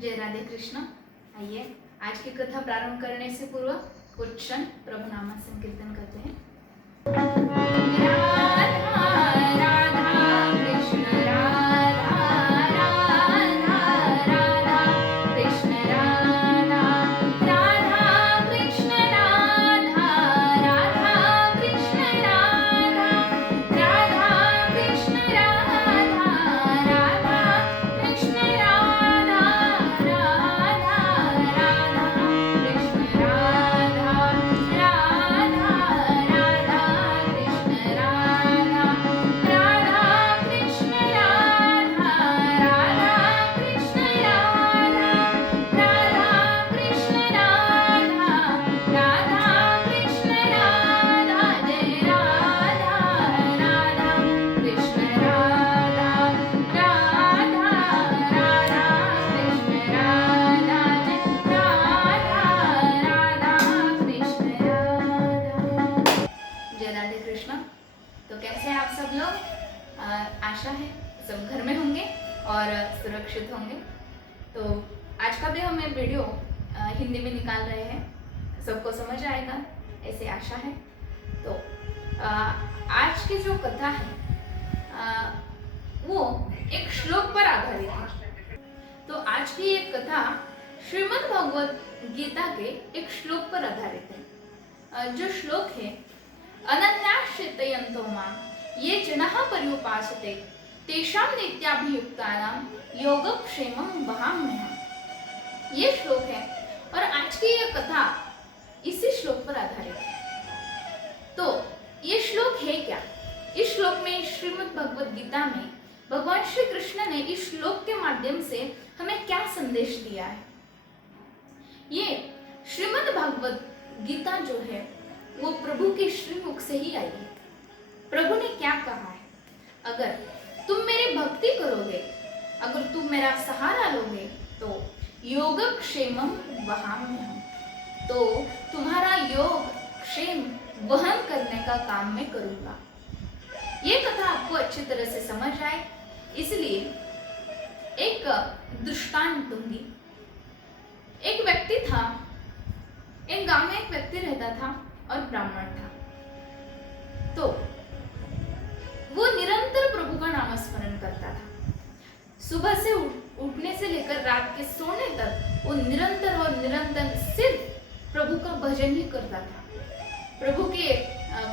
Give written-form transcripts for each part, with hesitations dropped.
जय राधे कृष्ण। आइए आज की कथा प्रारंभ करने से पूर्व कुछ क्षण प्रभु नाम संकीर्तन करते हैं। तो कैसे हैं आप सब लोग? आशा है सब घर में होंगे और सुरक्षित होंगे। तो आज का भी हम वीडियो हिंदी में निकाल रहे हैं, सबको समझ आएगा ऐसे आशा है। तो आज की जो कथा है वो एक श्लोक पर आधारित है। तो आज की एक कथा श्रीमद् भगवत गीता के एक श्लोक पर आधारित है। जो श्लोक है अनन्याश्चितयन्तो मां ये जनाः पर्युपासते तेषां नित्याभियुक्तानां योगक्षेमं वहाम्यहम्। ये श्लोक है और आज की ये कथा इसी श्लोक पर आधारित है। तो ये श्लोक है क्या? इस श्लोक में श्रीमद् भगवत गीता में भगवान श्री कृष्ण ने इस श्लोक के माध्यम से हमें क्या संदेश दिया है? ये श्रीमद् भगवत गीता जो है वो प्रभु के श्रीमुख से ही आई है। प्रभु ने क्या कहा है? अगर तुम मेरी भक्ति करोगे, अगर तुम मेरा सहारा लोगे तो योगक्षेमं वहाम्यहम्, तो तुम्हारा योग क्षेम वहन करने का काम मैं करूंगा। ये कथा आपको अच्छी तरह से समझ आए इसलिए एक दृष्टांत दूंगी। एक व्यक्ति था, एक गांव में एक व्यक्ति रहता था और ब्राह्मण था। तो वो निरंतर प्रभु का नाम स्मरण करता था। सुबह से उठने से लेकर रात के सोने तक वो निरंतर सिर्फ प्रभु का भजन ही करता था। प्रभु के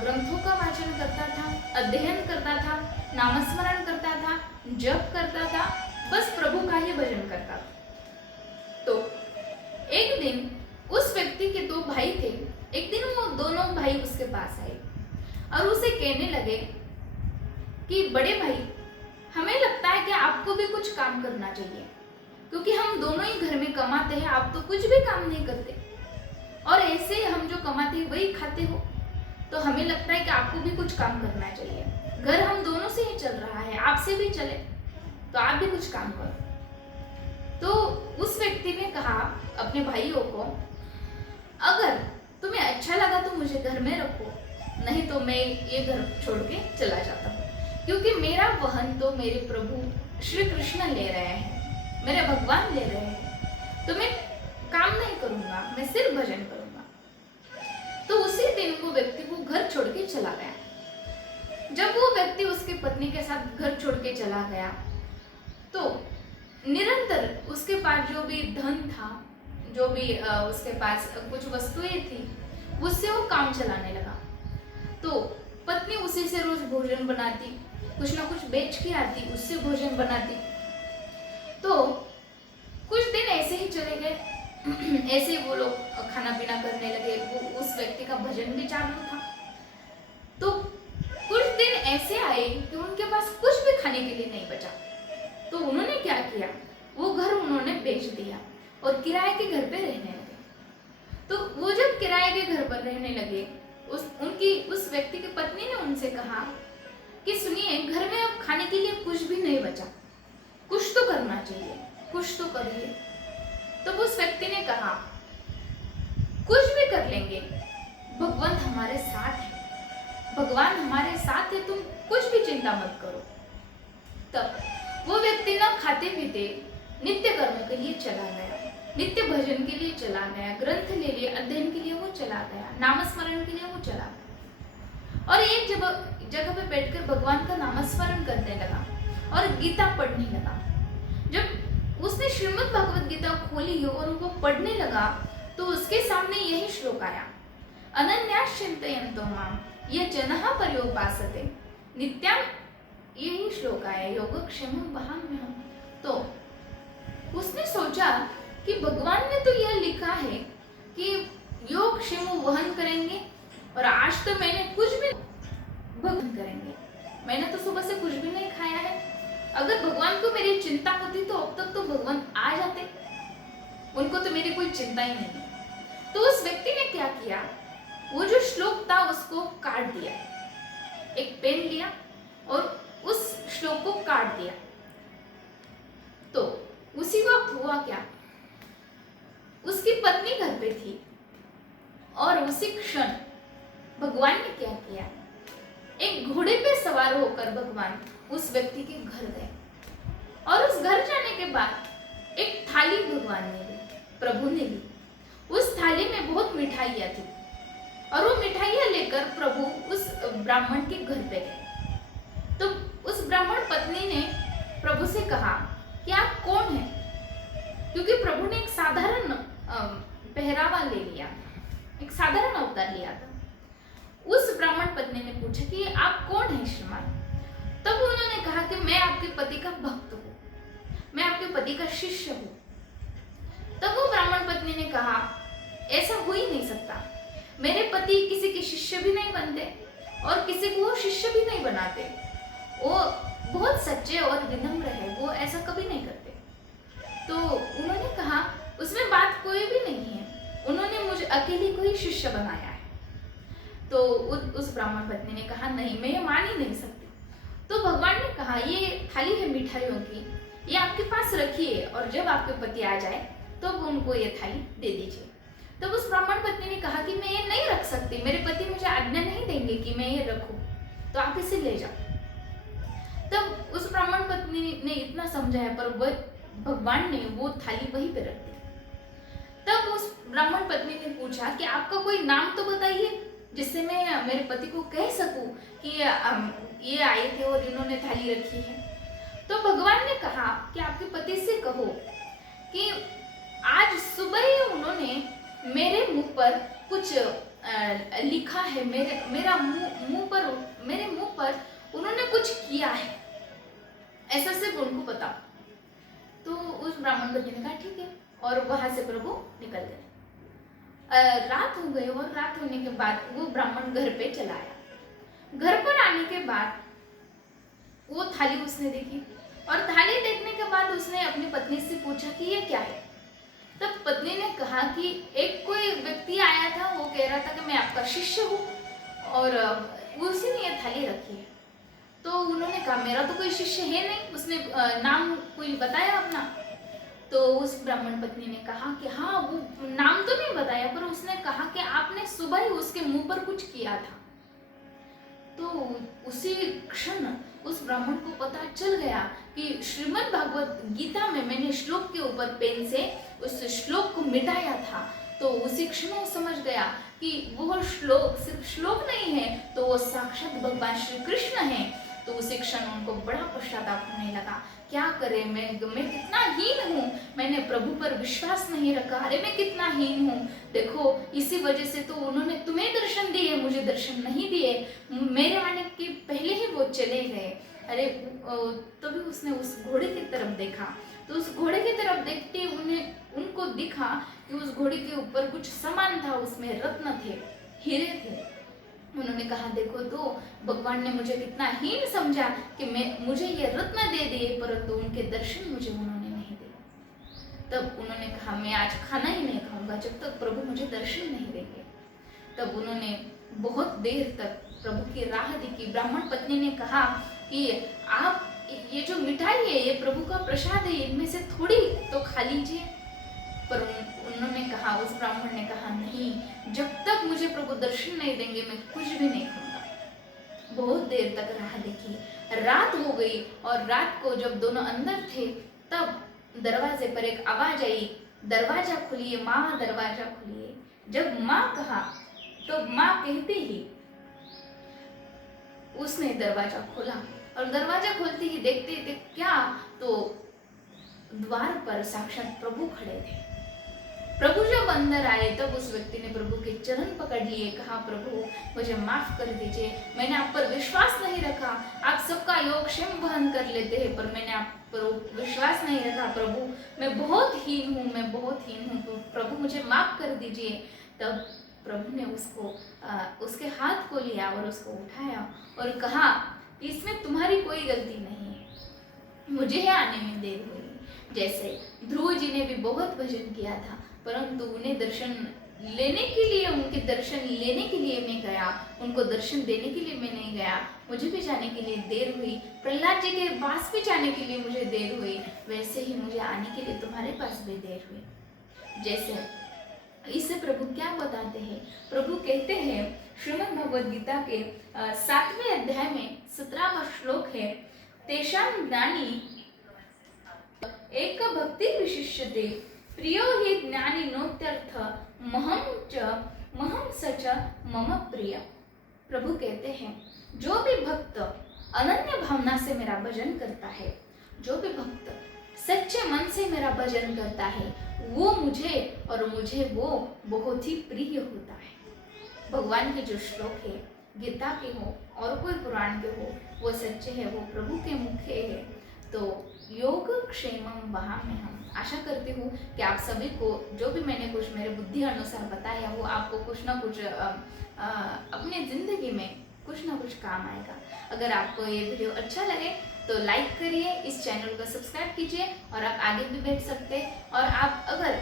ग्रंथों का वाचन करता था, अध्ययन करता था, नामस्मरण करता था, जप करता था, बस प्रभु का ही भजन करता था। तो एक दिन उस व्यक्ति के दो भाई थे। एक दिन वो दोनों भाई उसके पास आए और उसे कहने लगे कि बड़े भाई, हमें लगता है कि आपको भी कुछ काम करना चाहिए, क्योंकि हम दोनों ही घर में कमाते हैं, आप तो कुछ भी काम नहीं करते और ऐसे हम जो कमाते हैं वही खाते हो। तो हमें लगता है कि आपको भी कुछ काम करना चाहिए। घर हम दोनों से ही चल रहा है, आपसे भी चले तो आप भी कुछ काम करो। तो उस व्यक्ति ने कहा अपने भाइयों को, अगर तुम्हें अच्छा लगा तो मुझे घर में रखो, नहीं तो मैं ये घर छोड़ के चला जाता हूँ, क्योंकि मेरा वहन तो मेरे प्रभु श्री कृष्ण ले रहे हैं, मेरे भगवान ले रहे हैं, तो मैं काम नहीं करूंगा, मैं सिर्फ भजन करूंगा। तो उसी दिन वो व्यक्ति वो घर छोड़ के चला गया। जब वो व्यक्ति उसकी पत्नी के साथ घर छोड़ के चला गया तो निरंतर उसके पास जो भी धन था, जो भी उसके पास कुछ वस्तुएं थी, उससे वो काम चलाने लगा। तो पत्नी उसी से रोज भोजन बनाती, कुछ ना कुछ बेच के आती, उससे भोजन बनाती। तो कुछ दिन ऐसे ही चले गए, ऐसे वो लोग खाना पीना करने लगे, वो उस व्यक्ति का भजन भी चालू था। तो कुछ दिन ऐसे आए कि उनके पास कुछ भी खाने के लिए नहीं बचा। तो उन्होंने क्या किया, वो घर उन्होंने बेच दिया और किराए के घर पे रहने लगे। तो वो जब किराए के घर पर रहने लगे, उस व्यक्ति की पत्नी ने उनसे कहा कि सुनिए, घर में अब खाने के लिए कुछ भी नहीं बचा, कुछ तो करना चाहिए, कुछ तो करिए। तो उस व्यक्ति ने कहा, कुछ भी कर लेंगे, भगवान हमारे साथ है, भगवान हमारे साथ है, तुम कुछ भी चिंता मत करो। तब वो व्यक्ति ना खाते पीते नित्य कर्मों के लिए चला गया, नित्य भजन के लिए चला गया, ग्रंथ ले लिए अध्ययन के लिए वो चला गया, नामस्मरण के लिए वो चला गया और एक जगह पे बैठकर भगवान का नामस्मरण करने लगा और गीता पढ़ने लगा। जब उसने श्रीमद् भगवद गीता खोली और वो पढ़ने लगा तो उसके सामने यही श्लोक आया, अनन्यास चिंतयन्तो माम ये जनः पर्युपासते नित्यं, यही श्लोक आया, योगक्षेमं वहाम्यहम्। तो उसने सोचा कि भगवान ने तो यह लिखा है कि योग क्षेम वहन करेंगे और आज तो मैंने कुछ भी भगवान करेंगे, मैंने तो सुबह से कुछ भी नहीं खाया है। अगर भगवान को मेरी चिंता होती तो अब तक तो भगवान आ जाते, उनको तो मेरी कोई चिंता ही नहीं। तो उस व्यक्ति ने क्या किया, वो जो श्लोक था उसको काट दिया, एक पेन लिया और उस श्लोक को काट दिया। तो उसी वक्त हुआ क्या, उसकी पत्नी घर पे थी और उसी क्षण भगवान ने क्या किया, एक घोड़े पे सवार होकर भगवान उस व्यक्ति के घर गए और उस घर जाने के बाद एक थाली भगवान ने ली, प्रभु ने ली। उस थाली में बहुत मिठाइयाँ थी और वो मिठाइयाँ लेकर प्रभु उस ब्राह्मण के घर पे गए। तो उस ब्राह्मण पत्नी ने प्रभु से कहा कि आप कौन हैं, क्योंकि प्रभु ने एक साधारण पहरावा ले लिया, एक साधारण अवतार लिया था। उस ब्राह्मण पत्नी ने पूछा कि आप कौन हैं श्रीमान। तब उन्होंने कहा कि मैं आपके पति का भक्त हूँ, मैं आपके पति का शिष्य हूँ। तब वो ब्राह्मण पत्नी ने कहा ऐसा हो ही नहीं सकता, मेरे पति किसी के शिष्य भी नहीं बनते और किसी को शिष्य भी नहीं बनाते, वो बहुत सच्चे और विनम्र है, वो ऐसा कभी नहीं करते। तो उन्होंने कहा उसमें बात कोई भी नहीं है, उन्होंने मुझे अकेले को ही शिष्य बनाया है। तो उस ब्राह्मण पत्नी ने कहा नहीं, मैं ये मान ही नहीं सकती। तो भगवान ने कहा ये थाली है मिठाइयों की, ये आपके पास रखिए और जब आपके पति आ जाए तो उनको ये थाली दे दीजिए। तब उस ब्राह्मण पत्नी ने कहा कि मैं ये नहीं रख सकती, मेरे पति मुझे आज्ञा नहीं देंगे कि मैं ये रखूं, तो आप इसे ले जाओ। तब उस ब्राह्मण पत्नी ने इतना समझाया पर भगवान ने वो थाली वहीं पे रख दी। तब उस ब्राह्मण पत्नी ने पूछा कि आपका कोई नाम तो बताइए जिससे मैं मेरे पति को कह सकूं कि ये आए थे और इन्होंने थाली रखी है। तो भगवान ने कहा कि आपके पति से कहो कि आज सुबह ही उन्होंने मेरे मुंह पर कुछ लिखा है, मेरे मुंह पर उन्होंने कुछ किया है, ऐसा सिर्फ उनको बताओ। तो उस ब्राह्मण पत्नी ने कहा ठीक है और वहां से प्रभु निकल गए। रात हो गई और रात होने के बाद वो ब्राह्मण घर पे चला आया। घर पर आने के बाद वो थाली उसने देखी और थाली देखने के बाद उसने अपनी पत्नी से पूछा कि ये क्या है। तब पत्नी ने कहा कि एक कोई व्यक्ति आया था, वो कह रहा था कि मैं आपका शिष्य हूँ और उसी ने ये थाली रखी है। तो उन्होंने कहा मेरा तो कोई शिष्य है नहीं, उसने नाम कोई बताया अपना। तो उस ब्राह्मण पत्नी ने कहा कि हाँ वो नाम तो नहीं बताया पर उसने कहा कि आपने सुबह ही उसके मुंह पर कुछ किया था। तो उसी क्षण उस ब्राह्मण को पता चल गया कि श्रीमद् भागवत गीता में मैंने श्लोक के ऊपर पेन से उस श्लोक को मिटाया था। तो उसी क्षण वो समझ गया कि वो श्लोक सिर्फ श्लोक नहीं है, तो वो साक्षात भगवान श्री कृष्ण है। तो उसी क्षण उनको बड़ा पश्चाताप होने लगा, क्या करे, मैं कितना हीन हूँ, मैंने प्रभु पर विश्वास नहीं रखा, अरे मैं कितना हीन हूँ, देखो इसी वजह से तो उन्होंने तुम्हें दर्शन दिए, मुझे दर्शन नहीं दिए, मेरे आने के पहले ही वो चले गए। अरे तभी उसने उस घोड़े की तरफ देखा, तो उस घोड़े की तरफ देखते उनको दिखा कि उस घोड़े के ऊपर कुछ सामान था, उसमें रत्न थे, हीरे थे। उन्होंने कहा देखो तो भगवान ने मुझे कितना हीन समझा कि मुझे ये रत्न दे दिए परंतु उनके दर्शन मुझे उन्होंने नहीं दिए। तब उन्होंने कहा मैं आज खाना ही नहीं खाऊंगा जब तक प्रभु मुझे दर्शन नहीं देंगे। तब उन्होंने बहुत देर तक प्रभु की राह देखी। ब्राह्मण पत्नी ने कहा कि आप ये जो मिठाई है ये प्रभु का प्रसाद है, इनमें से थोड़ी तो खा लीजिए। पर उन्होंने कहा, उस ब्राह्मण ने कहा नहीं, जब तक मुझे प्रभु दर्शन नहीं देंगे मैं कुछ भी नहीं खाऊंगा। बहुत देर तक राह देखी, रात हो गई और रात को जब दोनों अंदर थे तब दरवाजे पर एक आवाज आई, दरवाजा खोलिए माँ, दरवाजा खोलिए। जब माँ कहा तो माँ कहते ही उसने दरवाजा खोला, और दरवाजा खोलते ही देखते थे क्या, तो द्वार पर साक्षात प्रभु खड़े थे। प्रभु जब अंदर आए तब उस व्यक्ति ने प्रभु के चरण पकड़ लिए, कहा प्रभु मुझे माफ कर दीजिए, मैंने आप पर विश्वास नहीं रखा, आप सबका योगक्षेम वहन कर लेते हैं, पर मैंने आप पर विश्वास नहीं रखा। प्रभु मैं बहुत हीन हूँ, मैं बहुत हीन हूँ, तो प्रभु मुझे माफ कर दीजिए। तब प्रभु ने उसके हाथ को लिया और उसको उठाया और कहा कि इसमें तुम्हारी कोई गलती नहीं है, मुझे यहाँ आने में देर हुई। जैसे ध्रुव जी ने भी बहुत भजन किया था, परंतु उन्हें दर्शन लेने के लिए, उनके दर्शन लेने के लिए मैं गया, उनको दर्शन देने के लिए मैं नहीं गया, मुझे भी जाने के लिए देर हुई। प्रहलाद जी के पास भी जाने के लिए मुझे देर हुई, वैसे ही मुझे आने के लिए तुम्हारे पास भी देर हुई। जैसे इससे प्रभु क्या बताते हैं? प्रभु कहते हैं श्रीमद् भगवद गीता के 7वें अध्याय में 17वां श्लोक है, तेषां ज्ञानी एक भक्ति विशिष्यते प्रियो हि ज्ञानी नोत्यर्थ महम सच मम प्रिय। प्रभु कहते हैं जो भी भक्त अनन्य भावना से मेरा भजन करता है, जो भी भक्त सच्चे मन से मेरा भजन करता है, वो मुझे और मुझे वो बहुत ही प्रिय होता है। भगवान के जो श्लोक है, गीता के हो और कोई पुराण के हो, वो सच्चे है, वो प्रभु के मुख है। तो योग क्षेमम वहाम्यहम्। आशा करती हूँ कि आप सभी को जो भी मैंने कुछ मेरे बुद्धि अनुसार बताया वो आपको कुछ ना कुछ अपने ज़िंदगी में कुछ ना कुछ काम आएगा। अगर आपको ये वीडियो अच्छा लगे तो लाइक करिए, इस चैनल को सब्सक्राइब कीजिए और आप आगे भी बढ़ सकते हैं। और आप अगर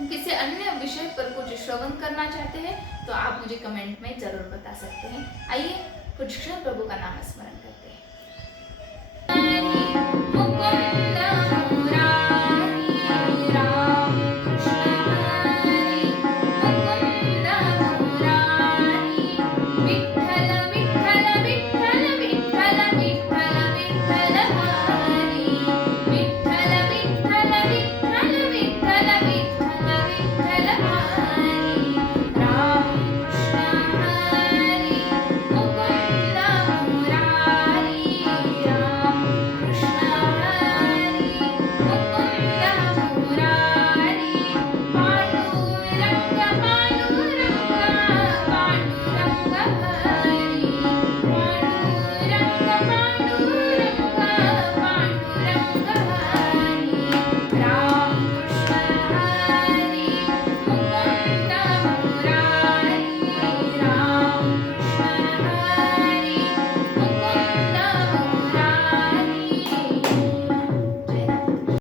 किसी अन्य विषय पर कुछ श्रवण करना चाहते हैं तो आप मुझे कमेंट में ज़रूर बता सकते हैं। आइए कुछ क्षण प्रभु का नाम स्मरण करें।